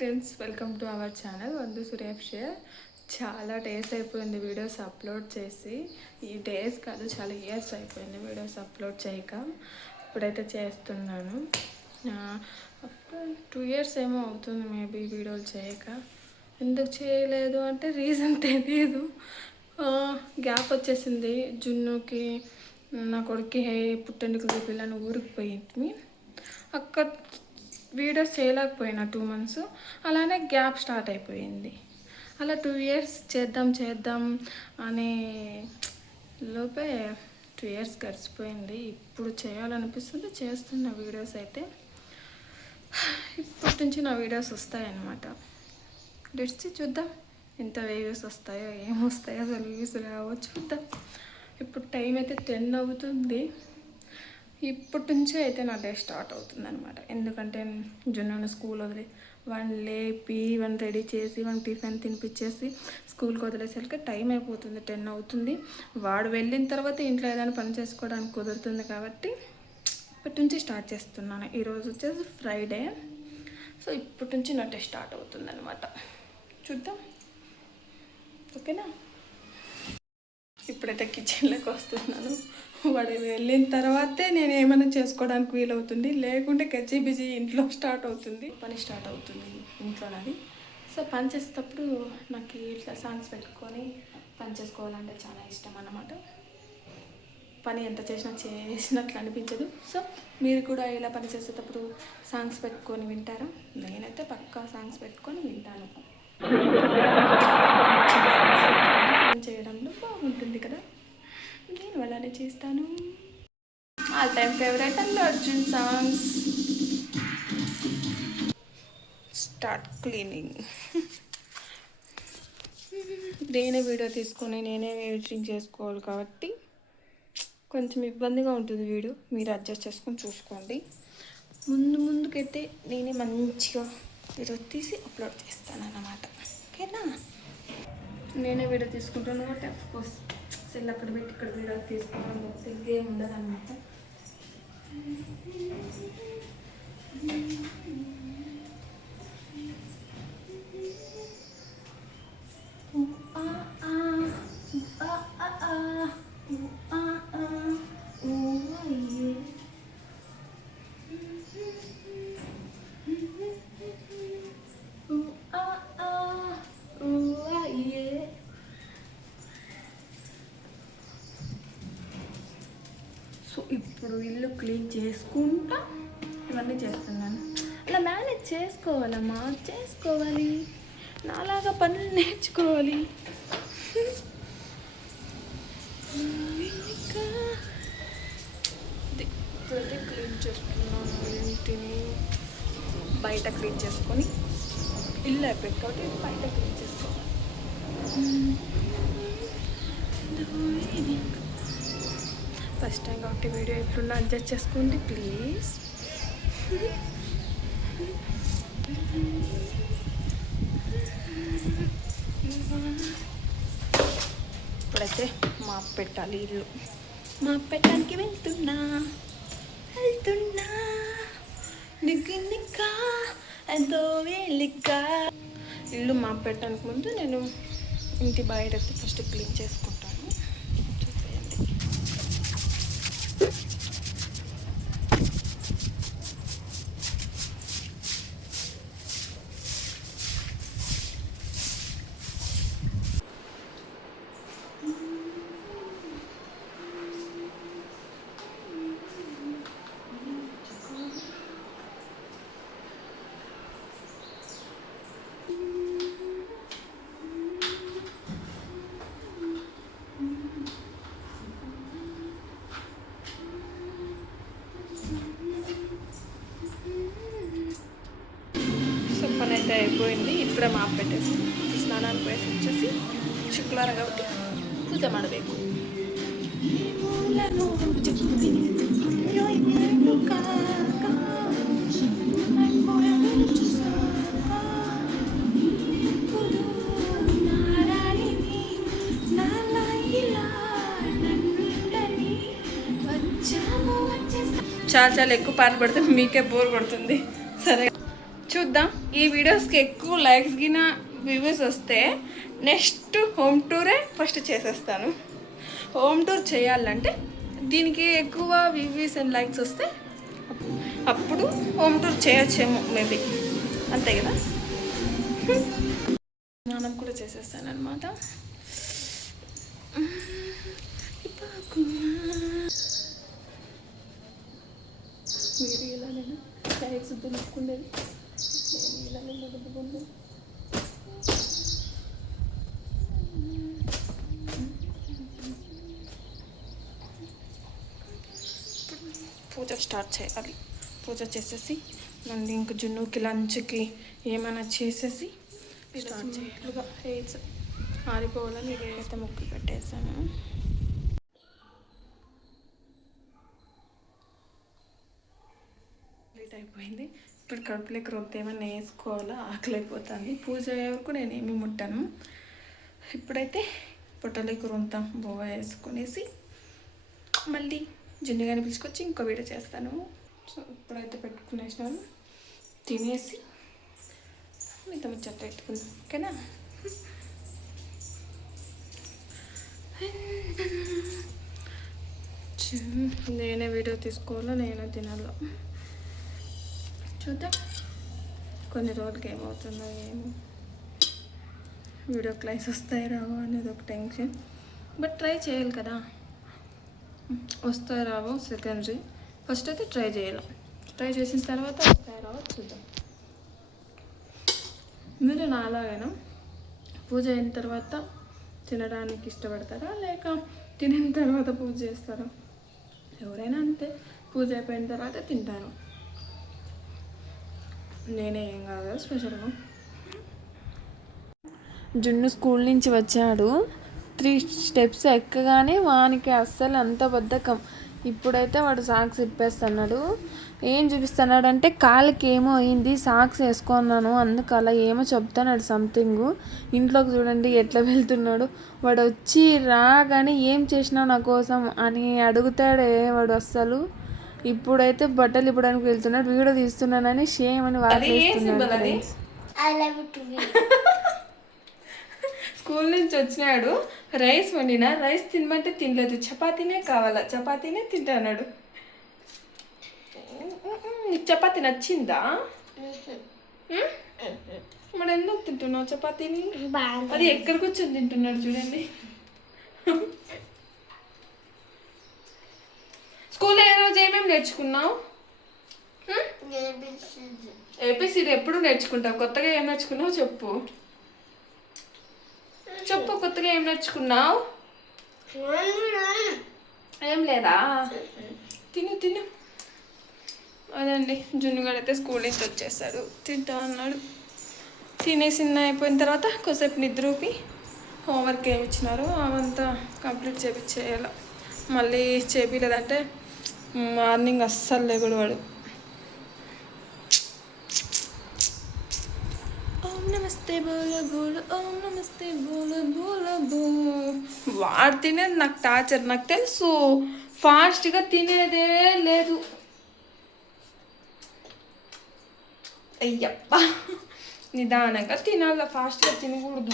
Friends, welcome to our channel వందు సూర్యాభిషేక్. చాలా days అయిపోయింది వీడియోస్ అప్లోడ్ చేసి. ఈ డేస్ కాదు, చాలా ఇయర్స్ అయిపోయింది వీడియోస్ అప్లోడ్ చేయక. ఇప్పుడైతే చేస్తున్నాను. ఆఫ్టర్ 2 years ఏమో అవుతుంది మేబీ వీడియోలు చేయక. ఎందుకు చేయలేదు అంటే రీజన్ తెలియదు. గ్యాప్ వచ్చేసింది. జున్నుకి నా కొడుక్కి పుట్టెందుకు పిల్లని ఊరికి పోయింది. అక్కడ వీడియోస్ చేయలేకపోయినా 2 months. అలానే గ్యాప్ స్టార్ట్ అయిపోయింది. అలా 2 years చేద్దాం అనే లోపే 2 years గడిచిపోయింది. ఇప్పుడు చేయాలనిపిస్తుంది, చేస్తున్న వీడియోస్ అయితే. ఇప్పటి నుంచి నా వీడియోస్ వస్తాయన్నమాట. లెట్స్ చూద్దాం ఎంత వ్యూస్ వస్తాయో, ఏమొస్తాయో. అసలు వ్యూస్ రావో చూద్దాం. ఇప్పుడు టైం అయితే 10 అవుతుంది. ఇప్పటి నుంచే అయితే నా డే స్టార్ట్ అవుతుంది అనమాట. ఎందుకంటే జున్ను స్కూల్ వదిలి వన్ లేపి వన్ రెడీ చేసి వన్ టిఫిన్ తినిపించేసి స్కూల్కి వదిలేసరికి టైం అయిపోతుంది, 10 అవుతుంది. వాడు వెళ్ళిన తర్వాత ఇంట్లో ఏదైనా పని చేసుకోవడానికి కుదురుతుంది కాబట్టి ఇప్పటి నుంచి స్టార్ట్ చేస్తున్నాను. ఈరోజు వచ్చేసి ఫ్రైడే. సో ఇప్పటి నుంచి నా డే స్టార్ట్ అవుతుంది అనమాట. చూద్దాం, ఓకేనా? ఇప్పుడైతే కిచెన్లోకి వస్తున్నాను. వాడు వెళ్ళిన తర్వాతే నేను ఏమైనా చేసుకోవడానికి వీలవుతుంది, లేకుంటే గజ్జి బిజీ ఇంట్లో స్టార్ట్ అవుతుంది, పని స్టార్ట్ అవుతుంది ఇంట్లోనది. సో పని చేసేటప్పుడు నాకు ఇట్లా సాంగ్స్ పెట్టుకొని పని చేసుకోవాలంటే చాలా ఇష్టం అన్నమాట. పని ఎంత చేసినట్లు అనిపించదు. సో మీరు కూడా ఇలా పని చేసేటప్పుడు సాంగ్స్ పెట్టుకొని వింటారా? నేనైతే పక్కా సాంగ్స్ పెట్టుకొని వింటాను. పని చేయడంలో బాగుంటుంది కదా, నేను అలానే చేస్తాను. All time favourite Allu Arjun songs. Start cleaning. నేనే వీడియో తీసుకొని నేనే ఎడిటింగ్ చేసుకోవాలి కాబట్టి కొంచెం ఇబ్బందిగా ఉంటుంది వీడియో. మీరు అడ్జస్ట్ చేసుకొని చూసుకోండి. ముందుకైతే నేనే మంచిగా వీడియో తీసి అప్లోడ్ చేస్తాను అన్నమాట, ఓకేనా? నేనే వీడియో తీసుకుంటాను కాబట్టి అఫ్కోర్స్ సెల్ అక్కడ పెట్టి ఇక్కడ వీడియో తీసుకుంటాను, ఇంకేం ఉండదు అనమాట. సో ఇప్పుడు ఇల్లు క్లీన్ చేసుకుంటా ఇవన్నీ చేస్తున్నాను. అలా మేనేజ్ చేసుకోవాలమ్మా, చేసుకోవాలి. నాలాగా పనులు నేర్చుకోవాలి. ఇప్పుడైతే క్లీన్ చేసుకున్నాను ఇంటిని. బయట క్లీన్ చేసుకొని ఇల్లు అయిపోయింది కాబట్టి బయట క్లీన్ చేసుకోవాలి. ఫస్ట్ టైం కాబట్టి వీడియో ఎప్పుడున్నా అడ్జస్ట్ చేసుకోండి ప్లీజ్. ఇప్పుడైతే మాప్ పెట్టాలి ఇల్లు. మాప్ పెట్టడానికి వెళ్తున్నా నిగ్గా ఎంతో వేలిగ్గా. ఇల్లు మాప్ పెట్టడానికి ముందు నేను ఇంటి బయట ఫస్ట్ క్లీన్ చేసుకుంటాను. అయితే అయిపోయింది. ఇప్పుడే మాప్ పెట్టేసి స్నానానికి పోయేసి వచ్చేసి శుక్రవారం కాబట్టి పూజ ಮಾಡಬೇಕು. చాలా ఎక్కువ పాట పడితే మీకే బోర్ కొడుతుంది. సరే చూద్దాం. ఈ వీడియోస్కి ఎక్కువ లైక్స్ గిన వ్యూస్ వస్తే నెక్స్ట్ హోమ్ టూరే ఫస్ట్ చేసేస్తాను. హోమ్ టూర్ చేయాలంటే దీనికి ఎక్కువ వ్యూస్ అండ్ లైక్స్ వస్తే అప్పుడు హోమ్ టూర్ చేయొచ్చేమో మేబీ, అంతే కదా. స్నానం కూడా చేసేస్తాను అనమాట. మీరు ఇలానేనా లైక్స్ దులుపుకుండేది, నేను ఇలానే దులుపుకుండేది. పూజ స్టార్ట్ చేయాలి. పూజ చేసేసి మళ్ళీ ఇంక జున్నుకి లంచ్కి ఏమైనా చేసేసి స్టార్ట్ చేయాలిగా. హెయిర్స్ ఆరిపోవాలని ఇదైతే ముగ్గు పెట్టేసాను. లేట్ అయిపోయింది. ఇప్పుడు కడుపులోకి రొంత ఏమన్నా వేసుకోవాలా, ఆకలి అయిపోతుంది. పూజ అయ్యే వరకు నేను ఏమీ ముట్టాను. ఇప్పుడైతే పొట్టలోకి రొంత బోవ వేసుకునేసి మళ్ళీ జున్ను కానీ పిలుచుకొచ్చి ఇంకో వీడియో చేస్తాను. సో ఇప్పుడైతే పెట్టుకునేసినాను, తినేసి మీతో ముచ్చట పెట్టుకుందాం, ఓకేనా. నేనే వీడియో తీసుకోవాలో నేనే తినాలో చూద్దాం. కొన్ని రోజులకి ఏమవుతుందో ఏమో, వీడియో క్లైస్ వస్తాయి రావో అనేది ఒక టెన్షన్. బట్ ట్రై చేయాలి కదా, వస్తాయి రావో సెకండరీ. ఫస్ట్ అయితే ట్రై చేయాలి. ట్రై చేసిన తర్వాత వస్తాయి రావో చూద్దాం. మీరు నాలాగైనా పూజ అయిన తర్వాత తినడానికి ఇష్టపడతారా, లేక తినిన తర్వాత పూజ చేస్తారా? ఎవరైనా అంతే, పూజ అయిపోయిన తర్వాత తింటాను. నేనే ఏం కాదు స్పెషల్గా. జున్ను స్కూల్ నుంచి వచ్చాడు. 3 స్టెప్స్ ఎక్కగానే వానికి అస్సలు అంత బద్ధకం. ఇప్పుడైతే వాడు సాక్స్ ఇప్పేస్తున్నాడు. ఏం చూపిస్తున్నాడు అంటే కాళ్ళకి ఏమో అయింది, సాక్స్ వేసుకున్నాను అందుకు అలా ఏమో చెప్తున్నాడు సంథింగ్. ఇంట్లోకి చూడండి ఎట్లా వెళ్తున్నాడు. వాడు వచ్చి రాగానే ఏం చేసినావు నా కోసం అని అడుగుతాడే వాడు అస్సలు. ఇప్పుడైతే బట్టలు ఇప్పడానికి వెళ్తున్నాడు, వీడియో తీస్తున్నానని షేమ్ అని వాడుతున్నాడు. స్కూల్ నుంచి వచ్చినాడు, రైస్ వండినా, రైస్ తినమంటే తినలేదు, చపాతీనే కావాలా, చపాతీనే తింటాడు. నీకు చపాతీ నచ్చిందా? మరి ఎందుకు తింటున్నావు చపాతీని? అది ఎక్కడ కూర్చొని తింటున్నాడు చూడండి. స్కూల్లో ఏ రోజు ఏమేమి నేర్చుకున్నావు? ఏబిసిడి ఎప్పుడు నేర్చుకుంటావు, కొత్తగా ఏం నేర్చుకున్నావు చెప్పు. చెప్పు, కొత్తగా ఏం నేర్చుకున్నావు? ఏం లేదా? తిను తిను. అదండి, జున్నుగాడైతే స్కూల్ నుంచి వచ్చేసాడు, తింటా అన్నాడు. తినేసిన అయిపోయిన తర్వాత కొద్దిసేపు నిద్రూపి హోంవర్క్ ఏమి ఇచ్చినారో అవంతా కంప్లీట్ చేయాలి. మళ్ళీ చేపిలేదంటే మార్నింగ్ అస్సలు లేకుడు వాడు. ఓం నమస్తే బోలో బోలో, ఓం నమస్తే బోలో బోలో బో. వాడు తినేది నాకు టార్చర్, నాకు తెలుసు. ఫాస్ట్గా తినేదే లేదు. అయ్యప్ప, నిదానంగా తినాల, ఫాస్ట్గా తినకూడదు.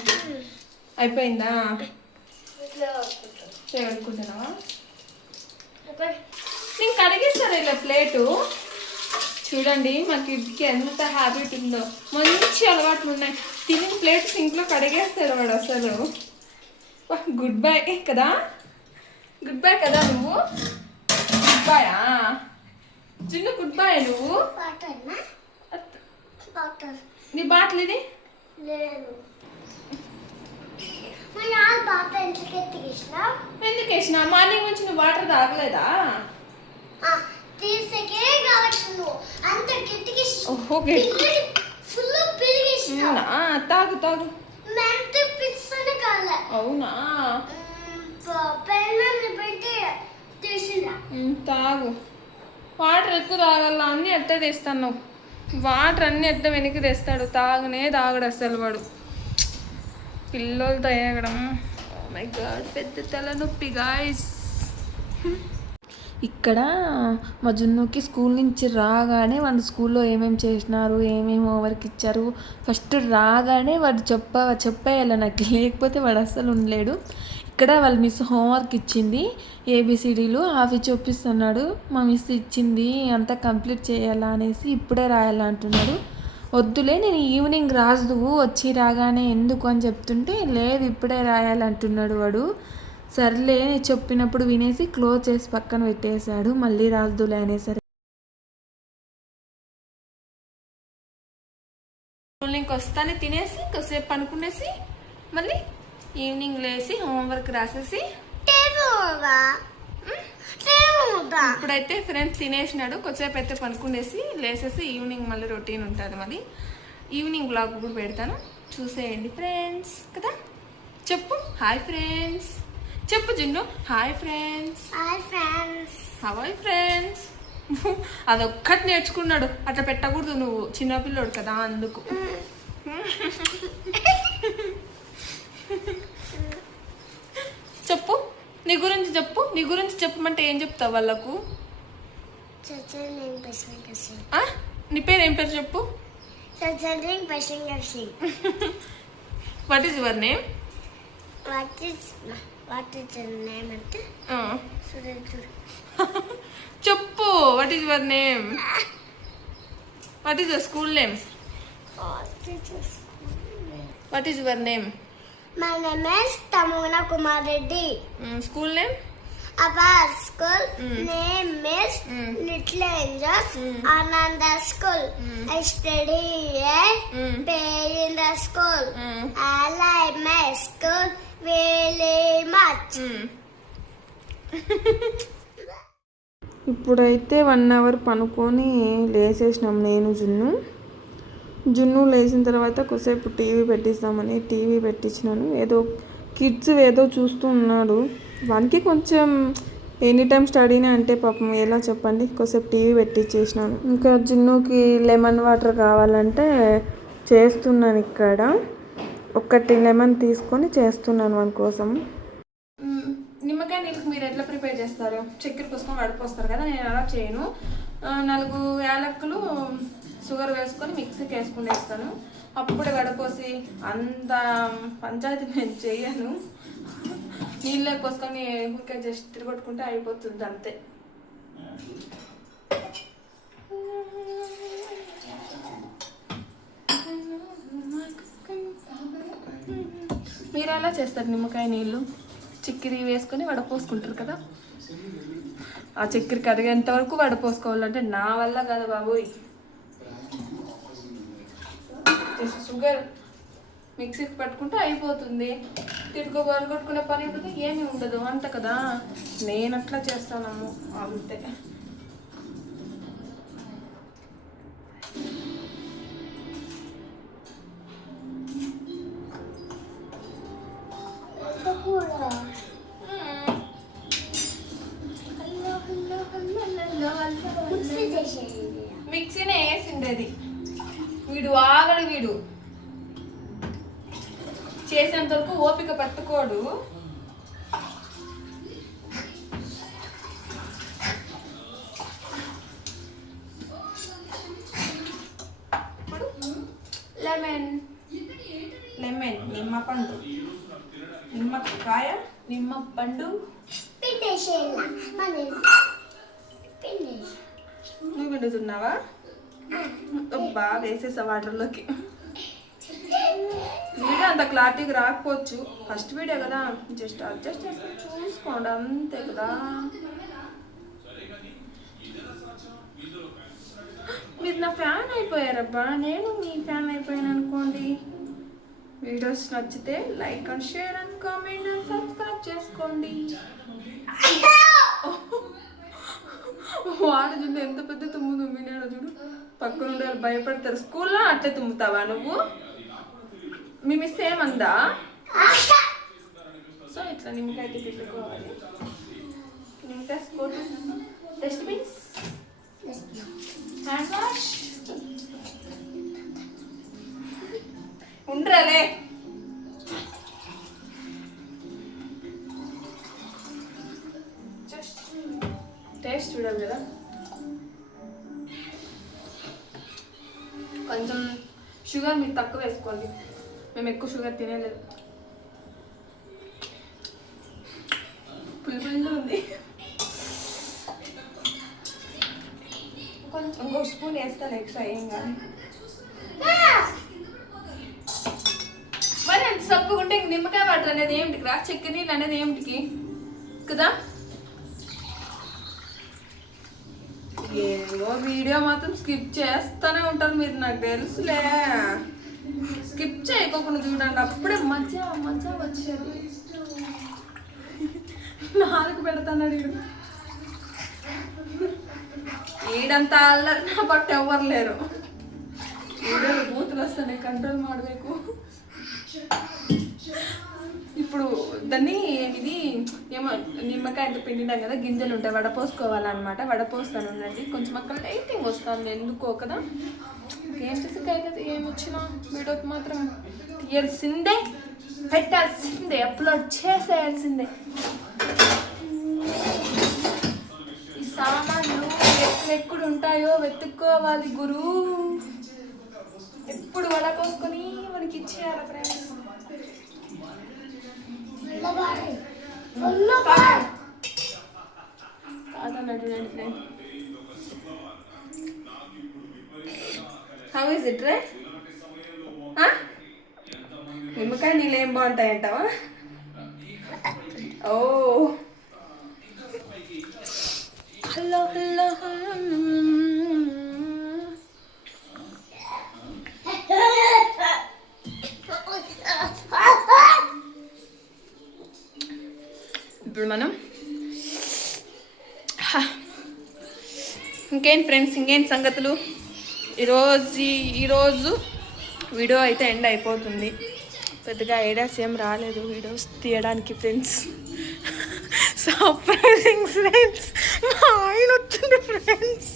అయిపోయిందా? అనుకుంటున్నావా? నేను కడిగిస్తాను ఇలా ప్లేటు. చూడండి మా కిడ్కి ఎంత హ్యాబిట్ ఉందో, మంచి అలవాట్లు ఉన్నాయి. తిని ప్లేట్ సింక్లో కడిగేస్తాడు వాడు అసలు. గుడ్ బై కదా, గుడ్ బై కదా నువ్వు. గుడ్ బాయా జున్ను, గుడ్ బాయ్ నువ్వు. నీ బాటిల్ ఇది ఎందుకు వేసినా? మార్నింగ్ నుంచి నువ్వు వాటర్ తాగలేదా? తాగు తాగు. అవునా, తాగు. వాటర్ ఎక్కువ తాగల, అన్నీ ఎట్ట తెస్తాను. వాటర్ అన్నీ ఎట్ట వెనక్కి తెస్తాడు, తాగునే తాగడు అసలు వాడు. పిల్లలతో తాగడం, ఓ మై గాడ్, పెద్ద తలనొప్పి గాయ్స్. ఇక్కడ మా జున్నుకి స్కూల్ నుంచి రాగానే వాడు స్కూల్లో ఏమేమి చేసినారు, ఏమేమి హోంవర్క్ ఇచ్చారు, ఫస్ట్ రాగానే వాడు చెప్పేయాలి నాకు, లేకపోతే వాడు అస్సలు ఉండలేడు. ఇక్కడ వాళ్ళ మిస్ హోంవర్క్ ఇచ్చింది, ఏబిసిడీలు అవి చూపిస్తున్నాడు. మా మిస్ ఇచ్చింది అంతా కంప్లీట్ చేయాలా అనేసి ఇప్పుడే రాయాలా అంటున్నాడు. వద్దులే నేను ఈవినింగ్ రాజువు వచ్చి రాగానే ఎందుకు అని చెప్తుంటే, లేదు ఇప్పుడే రాయాలంటున్నాడు వాడు. సర్లే చెప్పినప్పుడు వినేసి క్లోజ్ చేసి పక్కన పెట్టేశాడు. మళ్ళీ రాజులే అనేసరి ఇంక వస్తానే తినేసి కొద్దిసేపు అనుకునేసి మళ్ళీ ఈవినింగ్ లేసి హోంవర్క్ రాసేసి ఇప్పుడైతే ఫ్రెండ్స్ తినేసినాడు. కొద్దిసేపు అయితే పనుకునేసి లేసేసి ఈవినింగ్ మళ్ళీ రొటీన్ ఉంటుంది. మళ్ళీ ఈవినింగ్ బ్లాగ్ కూడా పెడతాను, చూసేయండి ఫ్రెండ్స్. కదా చెప్పు హాయ్ ఫ్రెండ్స్, చెప్పు జున్ను హాయ్ ఫ్రెండ్స్. హాయ్ ఫ్రెండ్స్ అదొక్కటి నేర్చుకున్నాడు, అట్లా పెట్టకూడదు, నువ్వు చిన్నపిల్లోడు కదా అందుకు. చెప్పు నీ గురించి చెప్పు, నీ గురించి చెప్పమంటే ఏం చెప్తావు వాళ్ళకు? నీ పేరు ఏం పేరు చెప్పు. What is your name? చెప్పు what is your name? What is your school name? What is your name? My name is Tamuna Kumar Reddy. School name? Our school name is Little Angels Ananda School. I study here, pay in the school. I like my school very much. ఇప్పుడైతే 1 hour పనుకొని లేచేసినాం నేను జున్ను లేచిన తర్వాత కొద్దిసేపు TV పెట్టిస్తామని TV పెట్టించినాను. ఏదో kids ఏదో చూస్తూ ఉన్నాడు. వానికి కొంచెం ఎనీ టైం స్టడీనే అంటే పాపం ఎలా చెప్పండి, కొద్దిసేపు టీవీ పెట్టించేసినాను. ఇంకా జున్నుకి లెమన్ వాటర్ కావాలంటే చేస్తున్నాను. ఇక్కడ 1 లెమన్ తీసుకొని చేస్తున్నాను వాని కోసం. నిమ్మకాయ నీళ్ళకి మీరు ఎట్లా ప్రిపేర్ చేస్తారు? చక్కెర పోసుకొని వడపోస్తారు కదా, నేను అలా చేయను. 4 యాలక్కులు షుగర్ వేసుకొని మిక్సీకి వేసుకుని వేస్తాను. అప్పుడే వడపోసి అంత పంచాయతీ నేను చేయను. నీళ్ళే పోసుకొని ఊరికే జస్ట్ తిరగొట్టుకుంటే అయిపోతుంది అంతే. మీరు ఎలా చేస్తారు నిమ్మకాయ నీళ్ళు? చక్కెర వేసుకొని వడపోసుకుంటారు కదా, ఆ చక్కెర కరిగేంత వరకు వడపోసుకోవాలంటే నా వల్ల కాదు బాబోయ్. జస్ట్ షుగర్ మిక్సీకి పట్టుకుంటే అయిపోతుంది. తిట్టుకో వరగొట్టుకునే పని ఉంటుంది, ఏమీ ఉండదు అంట కదా. నేను అట్లా చేస్తాను అంతే. మిక్సీనే వేసిండేది వీడు, ఆగడు వీడు. చేసేంత వరకు ఓపిక పట్టుకోడు. ఇప్పుడు లెమన్ నిమ్మపండు, నిమ్మకాయ, నిమ్మపండు నువ్వు పిండుతున్నావా? బాగా వేసేసా వాటర్లోకి. వీడియో అంత క్లారిటీగా రాకపోవచ్చు, ఫస్ట్ వీడియో కదా, జస్ట్ అడ్జస్ట్ చేసుకొని చూసుకోండి అంతే కదా. మీరు నా ఫ్యాన్ అయిపోయారబ్బా, నేను మీ ఫ్యాన్ అయిపోయాను అనుకోండి. వీడియోస్ నచ్చితే like and share and comment and subscribe చేసుకోండి. వాడు చూడు ఎంత పెద్ద తుమ్ము తుమ్మినాడో చూడు. పక్కన ఉండే వాళ్ళు భయపడతారు. స్కూల్లో అట్లే తుమ్ముతావా నువ్వు? మీ మిస్ ఏమందా? సో ఇట్లా నిమ్మకాయ పెట్టుకోవాలి. నిమ్మకాయ స్కూల్ డస్ట్బిన్స్, హ్యాండ్ వాష్ ఉండరాలే. తక్కువ వేసుకోండి, మేము ఎక్కువ షుగర్ తినేలేదు. పుల్లు ఉంది. కొంచెం ఇంకో స్పూన్ వేస్తాను ఎక్స్ట్రా, ఏం కాదు. మరి అంత సప్పుకుంటే ఇంక నిమ్మకాయ వాటర్ అనేది ఏమిటికి రా, చక్కెర నీళ్ళు అనేది ఏమిటికి కదా. ఏమో వీడియో మాత్రం స్కిప్ చేస్తూనే ఉంటారు మీరు, నాకు తెలుసులే. స్కిప్ చేయకోకుండా చూడండి, అప్పుడే మజా మజా వచ్చేది. నాలుగు పెడతాడు వీడు. ఈడంతా అల్లరి నా పట్టు ఎవ్వరు లేరు. వీడియోలు బూతులు వస్తాయి, కంట్రోల్ ಮಾಡಬೇಕು. ఇప్పుడు దాన్ని ఇది ఏమో నిమ్మకాయ పిండినాం కదా, గింజలు ఉంటాయి, వడపోసుకోవాలన్నమాట. వడపోస్తాను ఉండండి, కొంచెం అక్కడ లైటింగ్ వస్తుంది ఎందుకో కదా. ఏం చేసి కదా ఏమొచ్చినా వీడియోకి మాత్రం తీయాల్సిందే, పెట్టాల్సిందే, అప్లోడ్ చేసేయాల్సిందే. ఈ సామాన్లు ఎక్కడెక్కడ ఉంటాయో వెతుక్కోవాలి గురు. ఎప్పుడు వడపోసుకొని మనకి ఇచ్చేయాలి ఫ్రెండ్స్. కాదన్నట్టు ఫ్రెండ్. హౌ ఇస్ ఇట్ రే? నిమ్మకాయ నీళ్ళు ఏం బాగుంటాయంటావా? ఓ హలో హలో. ఇప్పుడు మనం ఇంకేం ఫ్రెండ్స్, ఇంకేం సంగతులు. ఈరోజు వీడియో అయితే ఎండ్ అయిపోతుంది. పెద్దగా ఐడియాస్ ఏం రాలేదు వీడియోస్ తీయడానికి ఫ్రెండ్స్. సర్ప్రైజింగ్ ఫ్రెండ్స్, మా ఆయన వచ్చింది ఫ్రెండ్స్.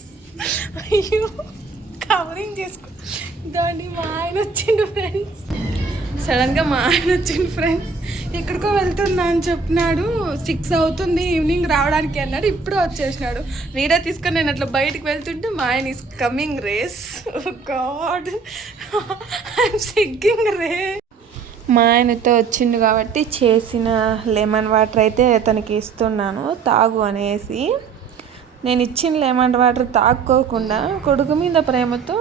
అయ్యో కవరింగ్ చేసుకో దాన్ని. మా ఆయన వచ్చిండు ఫ్రెండ్స్, సడన్గా మా ఆయన వచ్చిండు ఫ్రెండ్స్. ఎక్కడికో వెళ్తున్నా అని చెప్పినాడు, 6 అవుతుంది ఈవినింగ్ రావడానికి అన్నాడు. ఇప్పుడు వచ్చేసినాడు. వీడియో తీసుకొని నేను అట్లా బయటకు వెళ్తుంటే మా ఆయన ఈస్ కమింగ్ రేస్. గాడ్ ఐఎమ్ సిగ్గింగ్ రే. మా ఆయనతో వచ్చిండు కాబట్టి చేసిన లెమన్ వాటర్ అయితే తనకి ఇస్తున్నాను, తాగు అనేసి. నేను ఇచ్చిన లెమన్ వాటర్ తాక్కోకుండా కొడుకు మీద ప్రేమతో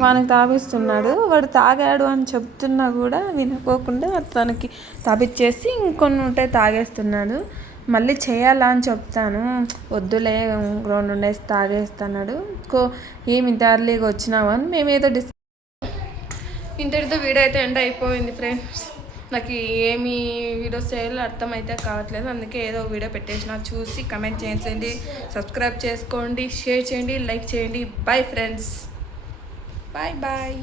వానికి తాపిస్తున్నాడు. వాడు తాగాడు అని చెప్తున్నా కూడా వినుకోకుండా తనకి తాపిచ్చేసి ఇంకొన్ని ఉంటే తాగేస్తున్నాడు. మళ్ళీ చేయాలా అని చెప్తాను, వద్దులే 2 ఉండేసి తాగేస్తున్నాడు. ఏమి ఇంత అర్లీగా వచ్చినావు అని మేమేదో ఇంతటితో వీడియో అయితే ఎండ్ అయిపోయింది ఫ్రెండ్స్. నాకు ఏమి వీడియోస్ చేయాలో అర్థమైతే కావట్లేదు, అందుకే ఏదో వీడియో పెట్టేసిన. చూసి కమెంట్ చేయండి, సబ్స్క్రైబ్ చేసుకోండి, షేర్ చేయండి, లైక్ చేయండి. Bye friends, bye bye.